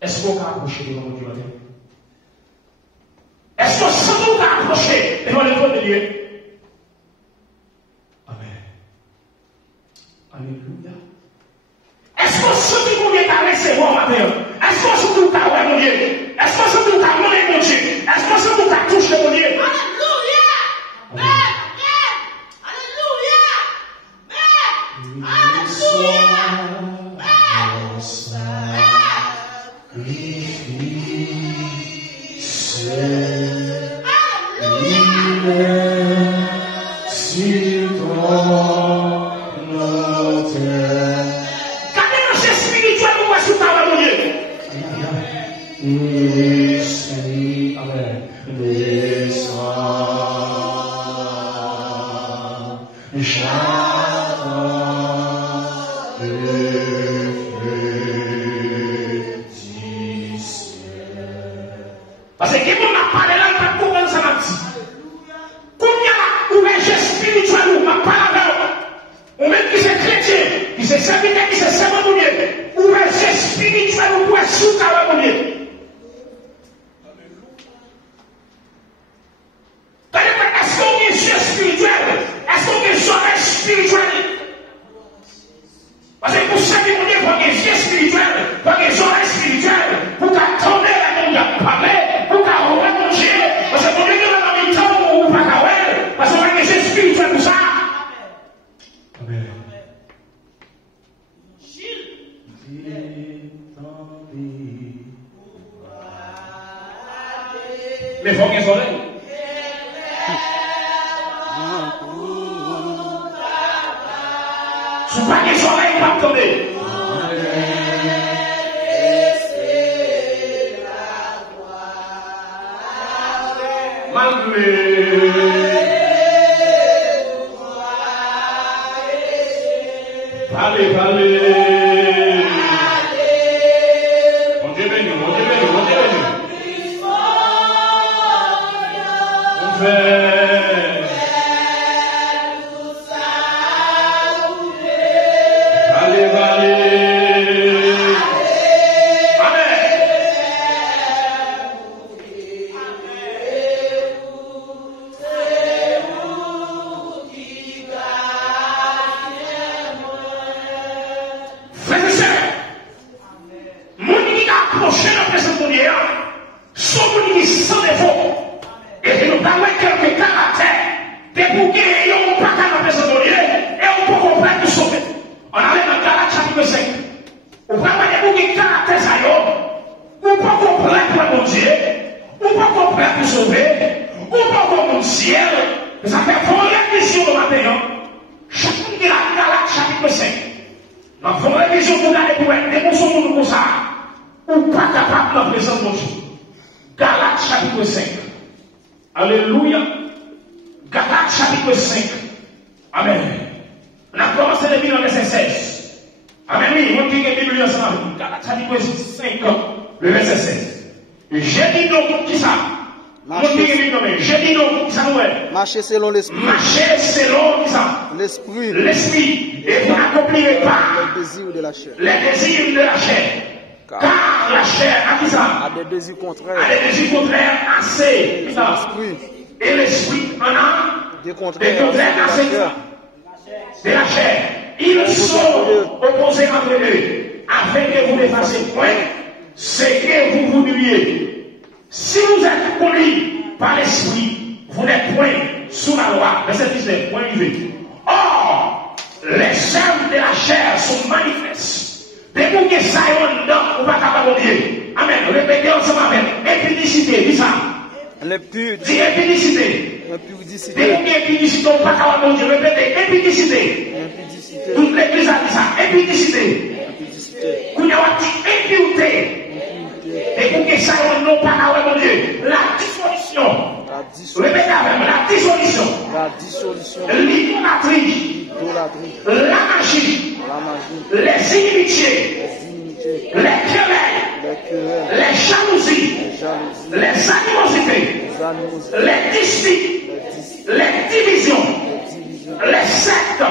Est-ce qu'on va approcher devant Dieu? Est-ce qu'on s'en va approcher devant le trône de Dieu? Amen. Alléluia. Est-ce qu'on sent que Dieu t'a recevoir matin? Est-ce qu'on sent que t'as ouais mon Dieu? Est-ce qu'on sent que t'as demandé mon Dieu? Est-ce qu'on sent que t'as touché mon Dieu? Alléluia. Amen. Alléluia. Alléluia. Parce que quelqu'un m'a parlé là, il m'a compris ça m'a dit. Quand il y a ouvert spirituel, m'a parlé là. Ou même qui c'est chrétien, qui c'est serviteur, qui c'est servant de Dieu. Ouvert spirituel, ou pour être sous ta de Dieu. Est-ce qu'on est Dieu spirituel? Est-ce qu'on est Dieu spirituel? Parce que pour ça que mon Dieu, il faut qu'il y ait Dieu spirituel, il faut qu'il y ait Dieu spirituel, pour qu'attendre la monde a parlé. Parce que mon Dieu est dans le temps où pas qu'à parce qu'on va laisser spirituel pour ça. Amen. Mais il faut qu'il soit là. Si pas qu'il soit là, il va tomber. Allez, allez. On Dieu béni, on Dieu béni, on Dieu béni. On fait. Allez, allez. Alléluia. Galates chapitre 5. Amen. On a commencé le dans verset 16. Amen. Oui, on dit que la Bible ensemble. Galates chapitre 5, le verset 16. J'ai dit donc qui ça? J'ai dit donc qui ça nous est? Marchez selon l'esprit. Marchez selon qui ça? L'esprit. L'esprit. Et vous n'accomplirez pas les désirs de la chair. Les désirs de la chair. Car la chair a qui ça? A des désirs contraires. A des désirs contraires assez. Et l'esprit en a des contraires assez de la chair. Ils sont opposés entre eux, afin que vous ne fassiez point ce que vous voudriez. Si vous êtes conduits par l'esprit, vous n'êtes point sous la loi. Verset 19, point levé. Or, les œuvres de la chair sont manifestes. Dès que ça est dedans, on va capable de dire. Amen. Répétez ensemble avec impudicité. Dis ça. Dis impudicité. Dès que impudicité, on va capable de dire. Répétez impudicité. Toute l'église a dit ça. Impudicité. Qu'on y a dit impureté. Et pour que ça ne pas capable de dire. La dissolution. Répétez avec moi. La dissolution. L'idolâtrie. La magie. Les inimitiés. Les querelles. Les jalousies. Les animosités. Les disputes. Les divisions. Les sectes.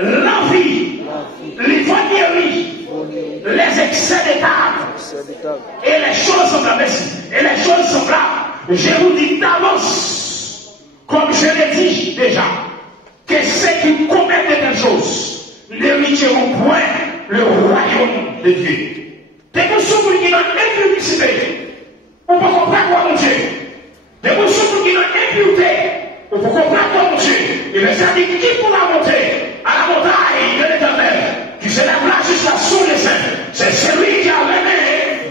L'envie. L'ivrognerie. excès de table. C'est de table. Et les choses semblables, et les choses semblables, je vous dis d'avance, comme je l'ai dit déjà, que ceux qui commettent de telles choses n'hériteront point le royaume de Dieu. Des personnes qui ont impudicité, on peut comprendre quoi, mon Dieu. Des personnes qui ont impureté, on peut comprendre quoi, mon Dieu. Et bien, ça dit qui pourra monter à la montagne de l'Éternel, qui se lève là jusqu'à sous les saints. C'est celui qui a l'aimé,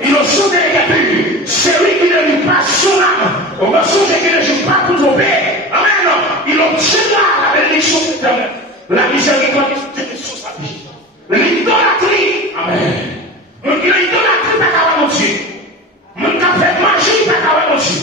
il a sauté les purs. Celui qui ne lui pas son âme, on va sauter qui ne joue pas pour tromper. Amen. Il obtiendra la bénédiction de l'Éternel. La miséricorde est sur sa vie. L'idolâtrie. Amen. Mon qui a idolâtrie, pas qu'à mon Dieu. Mon qui a fait magie, pas qu'à mon Dieu.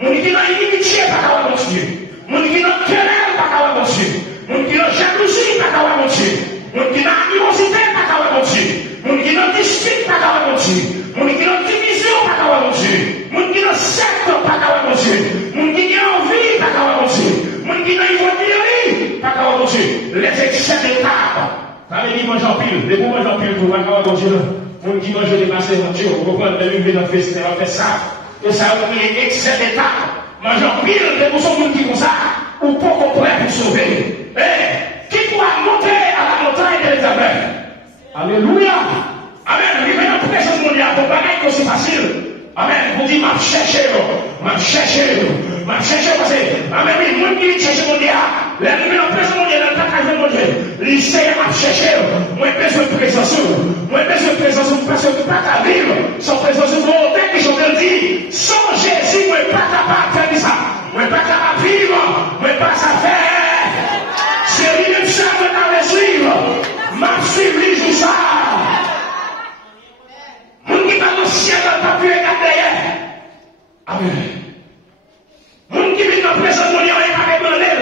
Mon qui a inimitié, pas qu'à mon Dieu. Mon qui a querelle, pas qu'à mon Dieu. Mon qui a jalousie, pas qu'à mon Dieu. Mon qui a animosité, pas qu'à mon Dieu. Mon qui a dispute, pas qu'à mon Dieu. Mon qui a division, pas qu'à mon Dieu. Mon qui a secte, pas qu'à mon Dieu. Mon qui a envie, pas qu'à mon Dieu. Mon qui a ivonierie, pas qu'à mon Dieu. Les excès de table. Ça veut dire manger en pile. Les bons manger en pile pour voir mon Dieu. Mon qui mange dépassé, mon Dieu. On va prendre les dans le festival, on fait ça. Et ça veut dire excès de table. Manger en pile, les bons sont qui font ça. Ou pas qu'on pourrait pour sauver. Qui pourra monter à la montagne de l'Éternel? Alléluia. Amen. Il vient en présence mondiale. Pour pas que c'est facile. Amen. Vous dites, m'a cherché, m'a cherché, m'a cherché parce que, amen, oui, moi qui cherche mondial. L'ennemi en présence mondiale, n'a pas qu'à faire mondial. L'essai m'a cherché. Moi, besoin de présence. Moi, besoin de présence. Parce que pas qu'à vivre. Sans présence, mon tête que je te dis. Sans Jésus, moi, pas capable de faire ça. Moi, pas capable de vivre. Moi, pas ça faire. C'est lui-même ça que dans les suivre. M'a suivi tout ça. Mon qui va dans le ciel, n'a pas pu regarder. Amen. Mon qui vit dans le présent, mon Dieu, il va demander.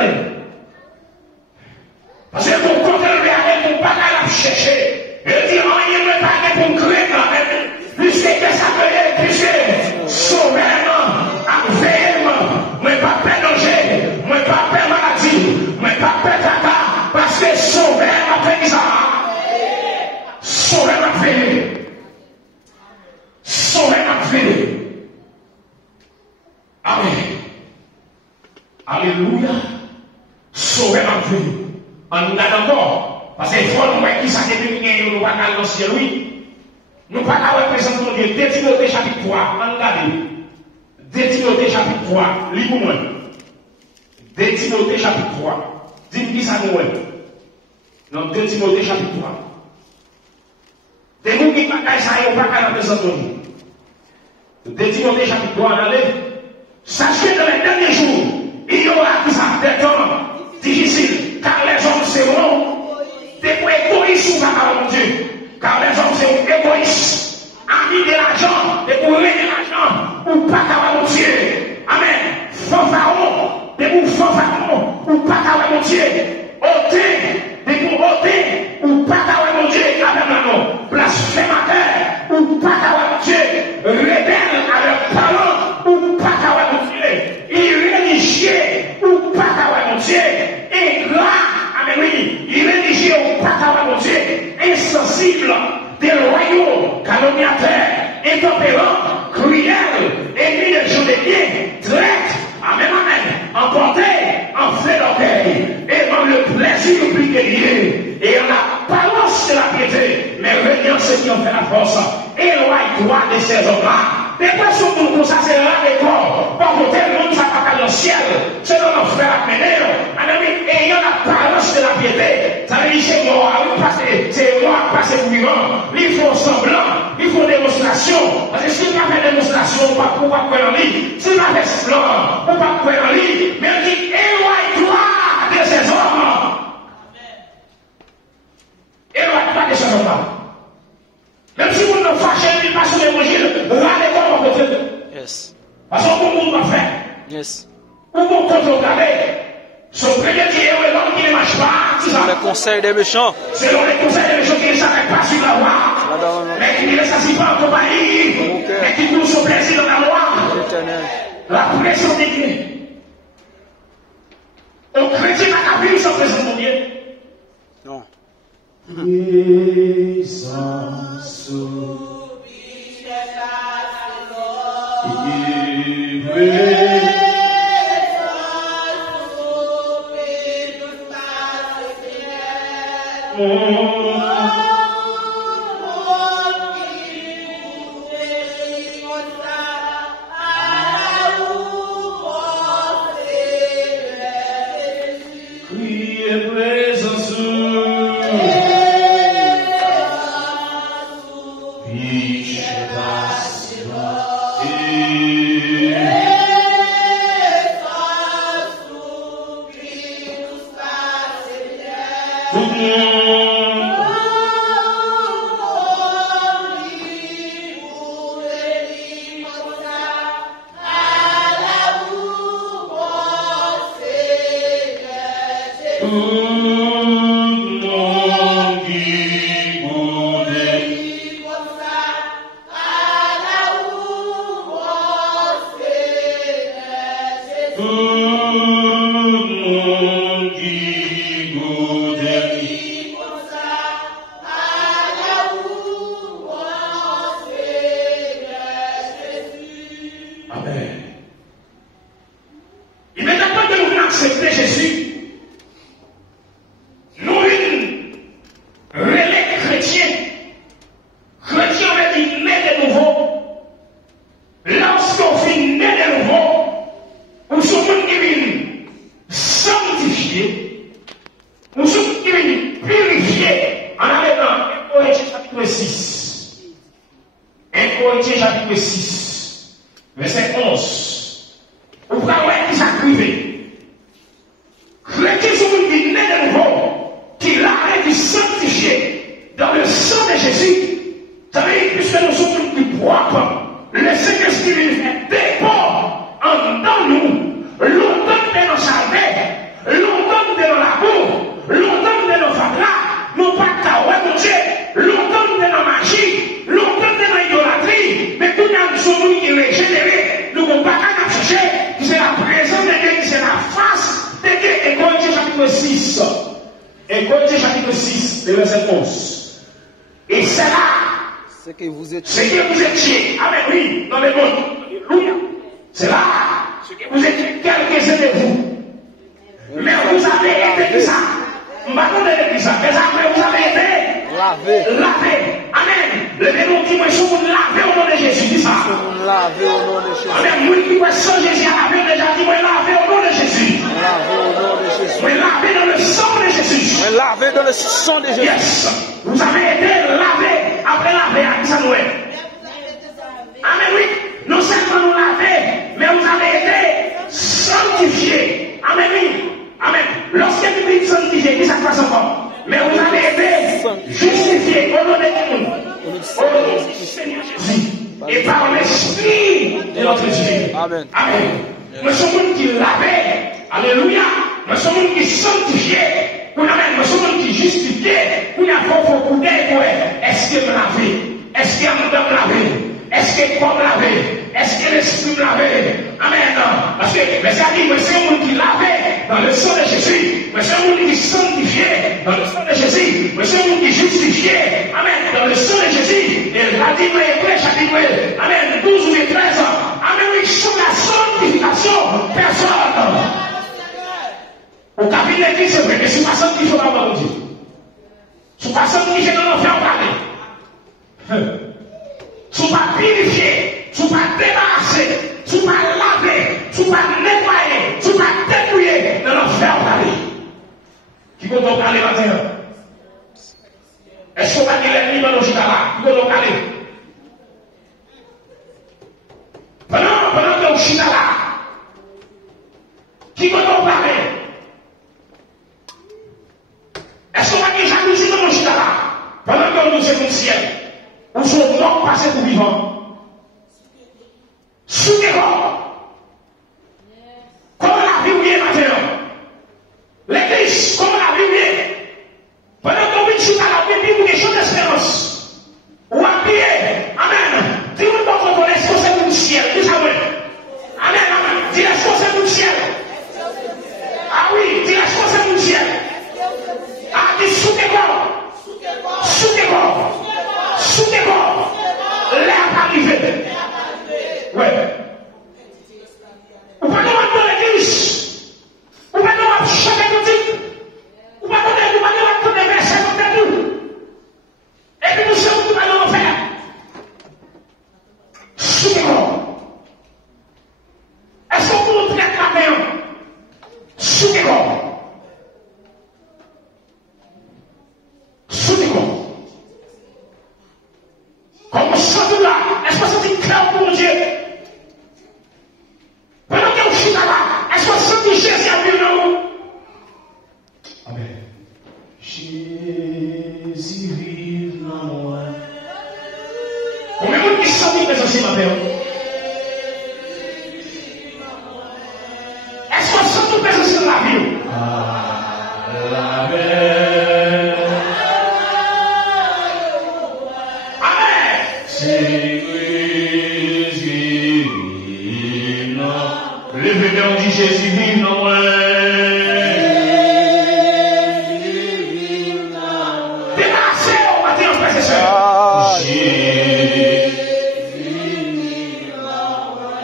Parce que ton compte, il va aller pour pas la chercher. Il dit, oh, il ne va pas aller pour créer quand même. Puisque ça peut être, puisque sauvez-moi, veillez-moi, moi pas peur danger, moi pas peur maladie, moi pas peur caca, parce que sauvez-moi fait ça. Sauvez-moi fait. Sauvez-moi fait. Amen. Alléluia. Sauvez-moi fait. On nous donne encore. Parce qu'il faut nous voir qui ça qui est nous pas dans le ciel, oui. Nous pas qu'à représenter mon Dieu. 2 Timothée chapitre 3. On regarde. 2 Timothée chapitre 3. Lis pour moi. 2 Timothée chapitre 3. Dis-moi qui ça nous est. Donc 2 Timothée chapitre 3. Des gens qui ne sont pas ça, ils ne sont pas représenter mon Dieu. 2 Timothée chapitre 3. Regardez. Sachez que dans les derniers jours, il y aura des temps difficiles. Car les hommes seront des égoïstes par mon Dieu. Car les hommes sont égoïstes, amis de l'argent, des pour régner l'argent, ou pas qu'à mon Dieu. Amen. Fanfaron, des pour fanfaron, ou pas qu'à mon Dieu. Ôté, des pour ôté, ou pas qu'à mon Dieu. Avec un nom. Blasphémateur, ou pas qu'à mon Dieu. Rebelle avec parents, ou pas qu'à mon Dieu. Irréligieux, ou pas qu'à mon Dieu. Ingrat, amen, oui. Irréligieux, ou pas qu'à mon Dieu. Insensible, déloyaux, calomniateurs, intempérants, cruels, ennemis de jour de bien, traite, amen, amen, emportés, enflés d'orgueil, aimant le plaisir plus que lié, et en apparence de la piété, mais reniant ceux qui ont fait la force, éloigne-toi de ces hommes-là. Des personnes pour ça, c'est là des corps. Par contre, le monde, ça va pas dans le ciel. C'est dans l'enfer à mener. Ayant l'apparence de la piété, ça veut dire c'est moi, c'est moi, passer pour vivant. Il faut semblant, il faut démonstration. Parce que s'il n'a pas fait démonstration, on va pas croire en lui. S'il n'a fait semblant, on va pas croire en lui. Mais il dit, éloigne-toi de ces hommes. Éloigne-toi de ces hommes-là. Même si vous ne fâchez pas sur l'évangile, regardez comment vous faites. Yes. Parce que vous ne fait. Yes. Où vous comptez regarder. Son premier qui est l'homme qui ne marche pas. Selon les conseils des méchants. Selon les conseils des méchants qui ne s'arrêtent pas sur la voie. Mais qui ne s'assient pas en compagnie. Mais qui trouve son plaisir dans la loi. La pression des Dieu. On chrétien n'a qu'à vivre sans présence de Dieu. Non. Puissance. Ouais. Comme on sent là, est-ce que c'est clair pour Dieu? Pendant que vous êtes là, est-ce que c'est Jésus a vu dans vous? Amen. Jésus vive dans moi. Combien de monde qui sent qu'il présence ma père? Est-ce qu'on sent tout présence dans la vie? Amen. C'est Jésus vive dans. Levez-le, on dit Jésus vive dans moi. Débarrassez, on va dire en frère et sœur. Jésus vive dans moi.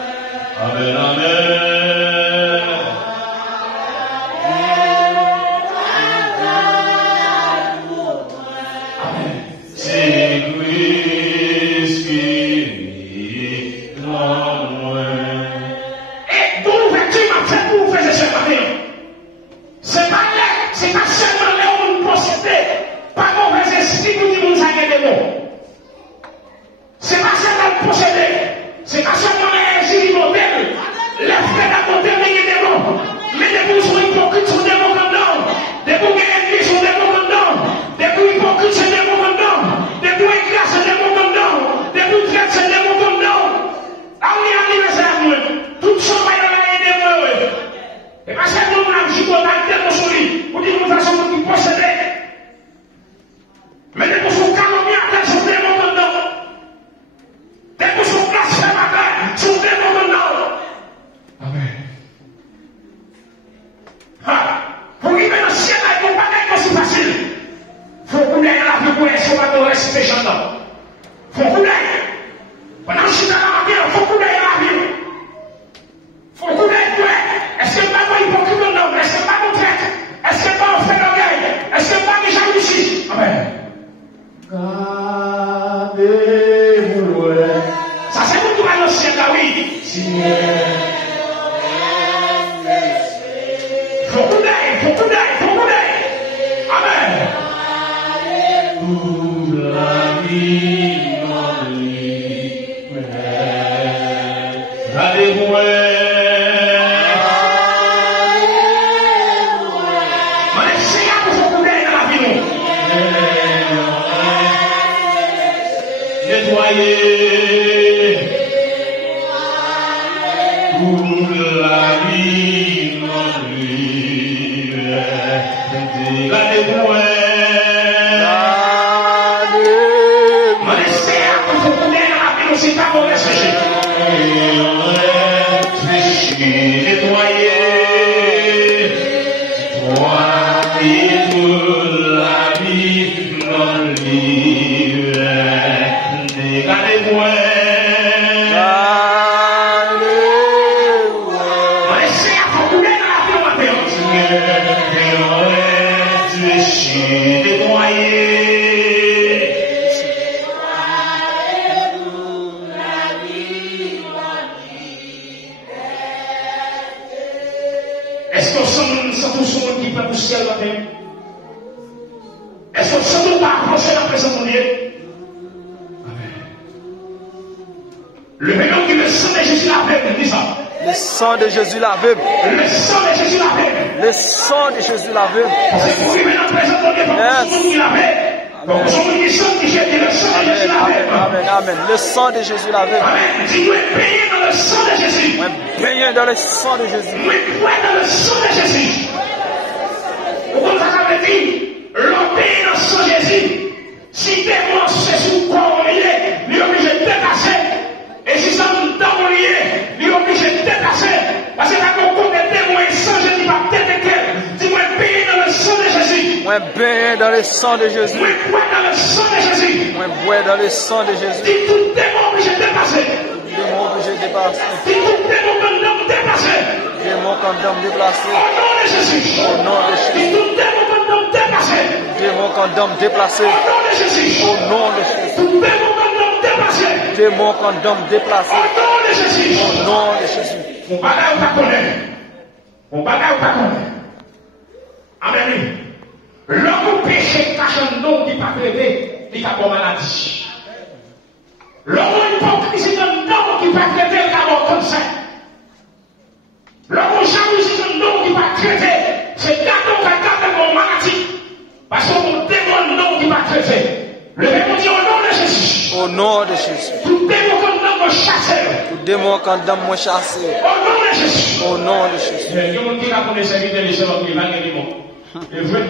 Amen, amen. Le sang de Jésus lavé. Amen. Tu dois baigner dans le sang de Jésus. Baigner dans le sang de Jésus. Dans le sang de Jésus. Pourquoi ça veut dire l'on baigner dans le sang de Jésus. Si t'es mort, c'est sous quoi on lié, il est obligé de dépasser. Et si ça nous donne on lié, il est obligé de dépasser. Parce que quand on compte des témoins sans Jésus, pas peut-être que dis-moi baigner dans le sang de Jésus. Baigner dans le sang de Jésus. Dans le sang de Jésus. Boire dans le sang de Jésus. Dis tout démon obligé de dépasser. Démon obligé de dépasser. Dis tout démon condamné dépasser. Démon condamné déplacé. Au nom de Jésus. Au nom de Jésus. Dis tout démon condamné déplacé. Démon condamné déplacé. Au nom de Jésus. Au nom de Jésus. Tout démon condamné déplacé. Démon condamné déplacé. Au nom de Jésus. Au nom de Jésus. Mon bagage ou pas connaître. Mon bagage ou pas connaître. Amen. L'homme péché cache un nom qui pas prévé, il a pas maladie. nom de Jésus. Tout démon qu'on donne, moi chasser. Tout démon condamne, moi chasser. Au nom de Jésus. Au nom de Jésus. Il y a des gens qui connaissent les serviteurs de Seigneur qui va gagner le monde. Et vrai.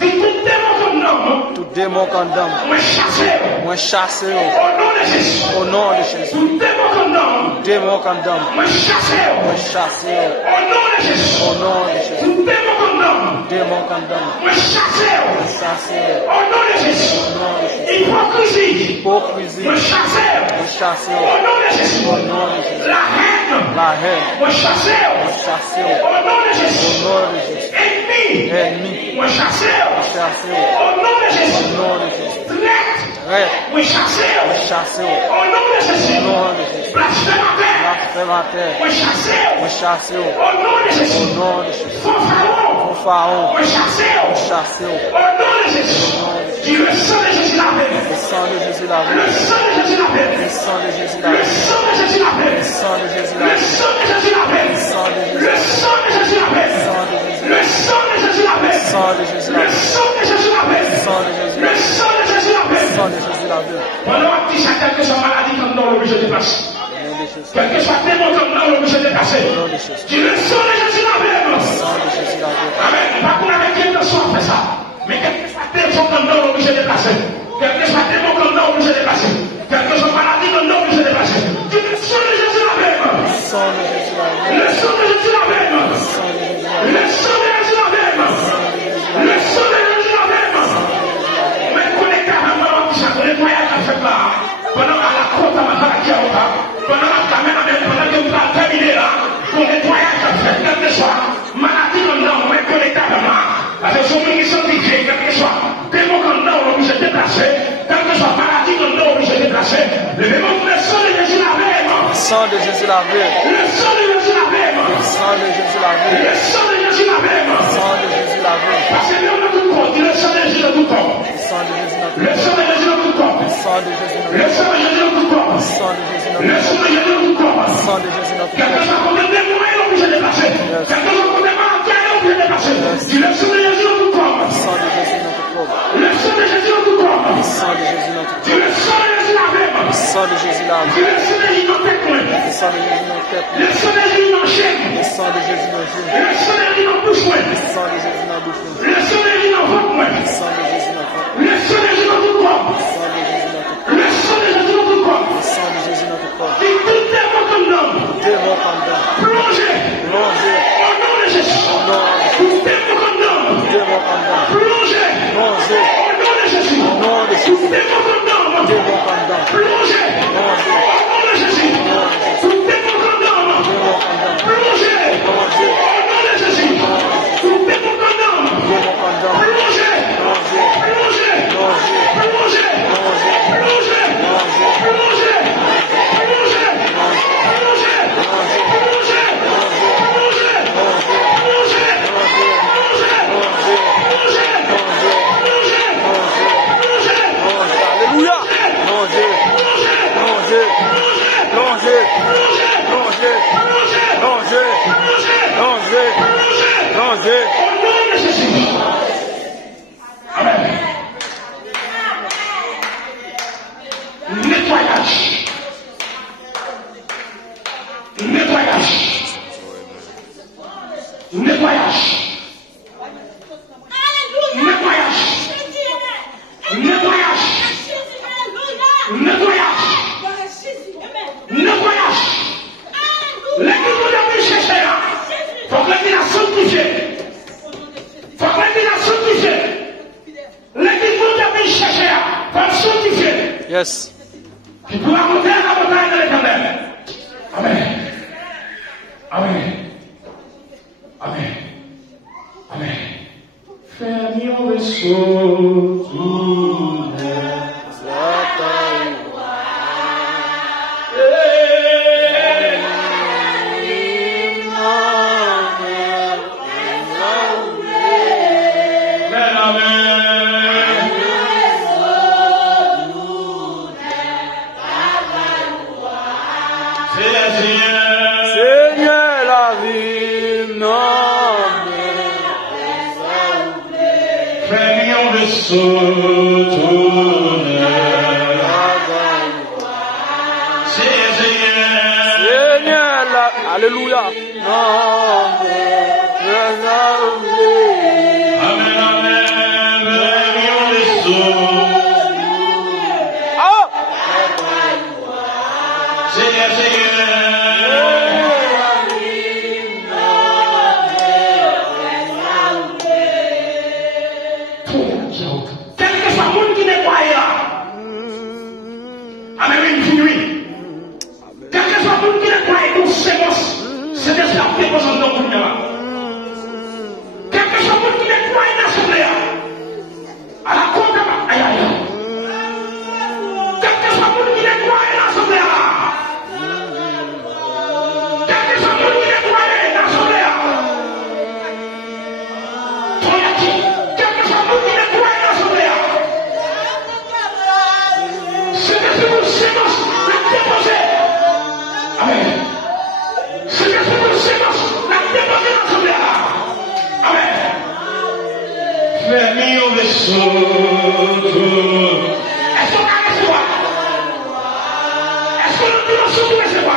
Tout démon qu'on donne, Tout démon condamne, moi chasser. moi chasser. Au nom de Jésus. Au nom de Jésus. Tout démon qu'on donne, Tout démon condamne, moi chasser. moi chasser. Au nom de Jésus. Au nom de Jésus. Tout démon qu'on donne, Tout démon condamne, moi chasser. moi chasser. Au nom de Jésus. Au nom de Jésus. Hypocrisie. Hypocrisie, Moi chasser. moi chasser. Au nom de Jésus. Au nom de Jésus. La haine. La haine, Moi chasser. moi chasser. Au nom de Au Jésus. nom de Jésus. Ennemi. Ennemi, Moi chasser. moi chasser. Au nom de Au Jésus. nom de Jésus. Traite. Reste, Moi chasser. moi chasser. Au nom de Jésus. Au nom de Jésus. Blasphémateur. Blasphémateur, Moi chasser. moi chasser. Au nom de Jésus. Au nom de Jésus. Faux pharaon. Au pharaon, Moi chasser. moi chasser. Au nom de Jésus. Dis le sang de Jésus la paix. Le sang de Jésus la Le vie. sang de Jésus la paix. Le sang de Jésus la Le vie. sang de Jésus la paix. Le sang de Jésus la Le vie. sang de Jésus la paix. Le sang de Jésus Le la sang de vie. Jésus la paix. Sang de Jésus Le la sang de vie. Jésus la paix. Sang de Jésus la Le vie. sang de Jésus la paix. Sang de Jésus la vie. Le sang de Jésus la paix. Sang de Jésus la vie. Pendant un petit chacun que soit maladie comme dans l'obligé de passer. Au nom de Jésus. Quel que soit démon comme dans l'obligé de passer. Au nom de Jésus. Dis le sang de Jésus la paix. Sang de Jésus la vie. Amen. Pas qu'on avait quelle intention à faire ça. Mais quel que soit démon comme dans l'obligé de passer. Quel que soit démon comme dans l'obligé de passer. Quel que soit maladie comme dans l'obligé de passer. Dis le sang de Jésus la paix. Sang de Jésus la vie. Le sang de Jésus la paix. Sang de Jésus la vie. Le sang de Jésus la paix. Le sang de Jésus la paix. Mais connecté à ma maman qui s'appelle le voyage à fait là. Pendant la côte à ma femme qui est là. Pendant la caméra, pendant que vous allez terminer là. Pour le voyage à fait quel que soit. Maladie comme non, mais connecté à ma maman. Avec son ministre scientifique, quel que soit. Démon comme non, on obligé de déplacer. Quel que soit maladie comme non, on obligé de déplacer. Le sang de Jésus la paix. Sang de Jésus la vie. Le sang de Jésus la paix. Le sang de Jésus la vie. Le sang de Jésus la paix. Sang de Jésus la vie. Parce que l'homme de tout corps, dit le sang de Jésus de tout corps. Le sang de Jésus la vie. Le sang de Jésus de tout corps. Le sang de Jésus la Le vie. sang de Jésus de tout corps. Le sang de Jésus la Le vie. sang de Jésus de tout corps. Le sang de Jésus la vie. Quelque chose qu'on est démon et obligé de passer. Quelque chose qu'on est malade et obligé de passer. Dis le sang de Jésus de tout corps. Le sang de Jésus notre corps. Le sang de Jésus de tout corps. Le sang de Jésus notre Dis le sang de Jésus la paix. Le sang de Jésus la Dis vie. le sang de Jésus dans tes coins. Le sang de Jésus notre tête. Le sang de Jésus dans chaîne. Le sang de Jésus dans joue. Le sang de Jésus dans bouche. Le sang de Jésus dans bouche. Le sang de Jésus dans ventre. Le sang de Jésus dans corps. Le sang de Jésus dans tout corps. Le sang de Jésus notre corps. Le sang de Jésus dans tout corps. Le sang de Jésus notre corps. Dis tout démon comme l'homme. Démon condamne. Plongez. Plongez. Au nom de Jésus. Au nom de Jésus. Tout démon comme l'homme. Démon condamne. Plongez. Plongez. Au nom de Jésus. Au nom de Tout Jésus. démon comme l'homme. Démon condamne. Plongez. Plongez. Au nom de Jésus. Tout démon comme l'homme. Démon condamne. Plongez. Plongez. Au nom de Jésus. Tout démon comme l'homme. Démon condamne. Plongez. Plongez. Plongez. Plongez. Plongez. Plongez. Plongez. Plongez. Plongez. Plongez. Alléluia. Plongez. Plongez. Plongez. Plongez. Plongez. Plongez. Plongez. Amen. Nettoyage. Nettoyage. Nettoyage. Nettoyage. Nettoyage. Nettoyage. Nettoyage. L'équipe de la vie chercher là. Faut que l'équipe la sanctifier. Faut que l'équipe la sanctifier. L'équipe de la vie chercher là. Faut la sanctifier. Yes. Qui pourra monter à la montagne de l'Éternel. Amen. Amen. Amen. Amen. Fais-moi un vaisseau tourner. Seigneur, la vie, non. Fais-moi un vaisseau tourner. Alléluia. Amen, amen. Verrions les sauts. Seigneur, quel que soit le monde qui n'est pas là. Amen, oui. Quel que soit le monde qui n'est pas là, c'est des esclaves qui posent dans le monde. Quel que soit le monde qui n'est pas là, l'assemblée. À la compte, aïe. Quel que soit le monde qui n'est pas là, l'assemblée. Quel que soit le monde qui n'est pas là, l'assemblée. Quel que soit le monde qui n'est pas là, l'assemblée. C'est des séquences la déposer. Amen. C'est des séquences la déposer dans l'assemblée. Amen. Fermez les sauts. Est-ce qu'on a recevoir? Est-ce qu'on a pu recevoir?